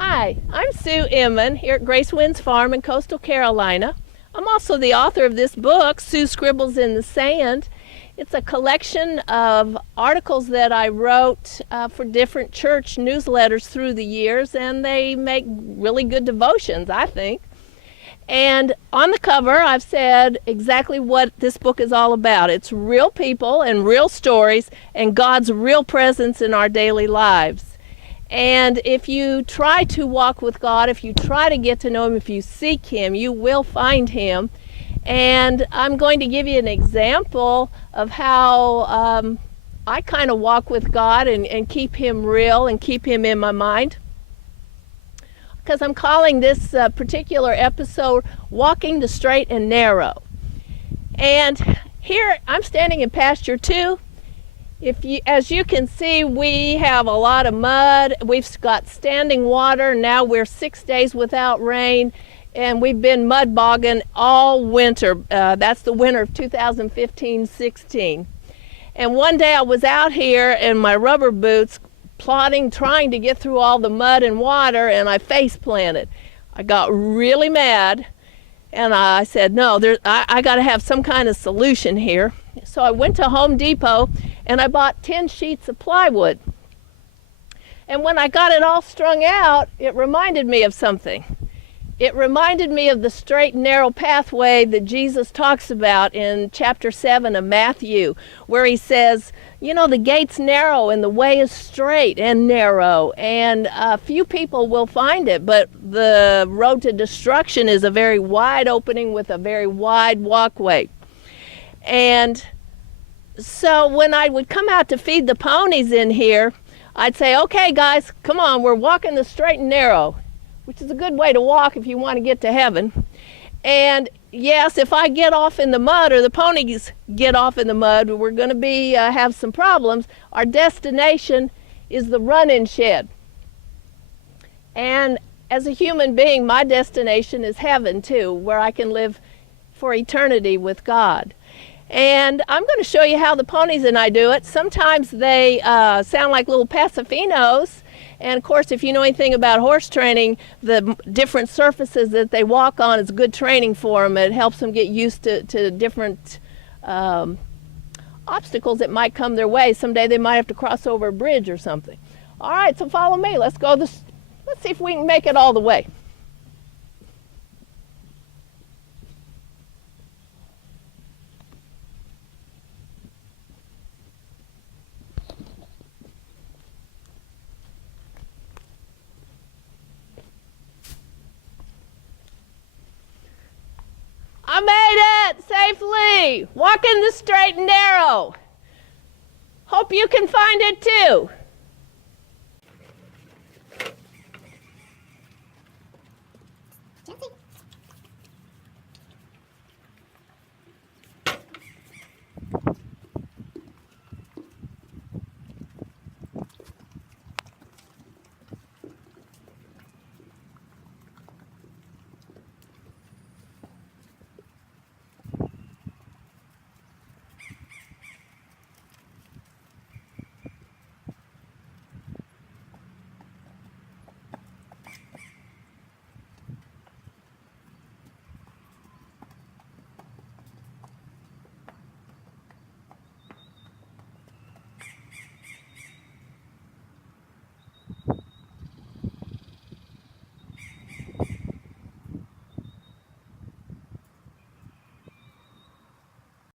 Hi, I'm Sue Inman here at Grayce Wynds Farm in Coastal Carolina. I'm also the author of this book, Sue Scribbles in the Sand. It's a collection of articles that I wrote for different church newsletters through the years, and they make really good devotions, I think. And on the cover, I've said exactly what this book is all about. It's real people and real stories and God's real presence in our daily lives. And if you try to walk with God, if you try to get to know Him, if you seek Him, you will find Him. And I'm going to give you an example of how I kind of walk with God and keep Him real and keep Him in my mind. Because I'm calling this particular episode Walking the Straight and Narrow. And here I'm standing in pasture 2. As you can see, we have a lot of mud. We've got standing water. Now we're 6 days without rain, and we've been mud bogging all winter. That's the winter of 2015-16. And one day I was out here in my rubber boots plodding, trying to get through all the mud and water, and I face planted. I got really mad, and I said, no, I got to have some kind of solution here. So I went to Home Depot and I bought 10 sheets of plywood. And when I got it all strung out, it reminded me of something. It reminded me of the straight and narrow pathway that Jesus talks about in chapter 7 of Matthew, where He says, you know, the gate's narrow and the way is straight and narrow, and few people will find it, but the road to destruction is a very wide opening with a very wide walkway. And so when I would come out to feed the ponies in here, I'd say, okay guys, come on, we're walking the straight and narrow, which is a good way to walk if you want to get to heaven. And yes, if I get off in the mud or the ponies get off in the mud, we're going to have some problems. Our destination is the run-in shed. And as a human being, my destination is heaven too, where I can live for eternity with God. And I'm going to show you how the ponies and I do it. Sometimes they sound like little pacifinos. And of course, if you know anything about horse training, the different surfaces that they walk on is good training for them. It helps them get used to different obstacles that might come their way. Someday they might have to cross over a bridge or something. All right, so follow me. Let's see if we can make it all the way. I made it safely, walking the straight and narrow. Hope you can find it too.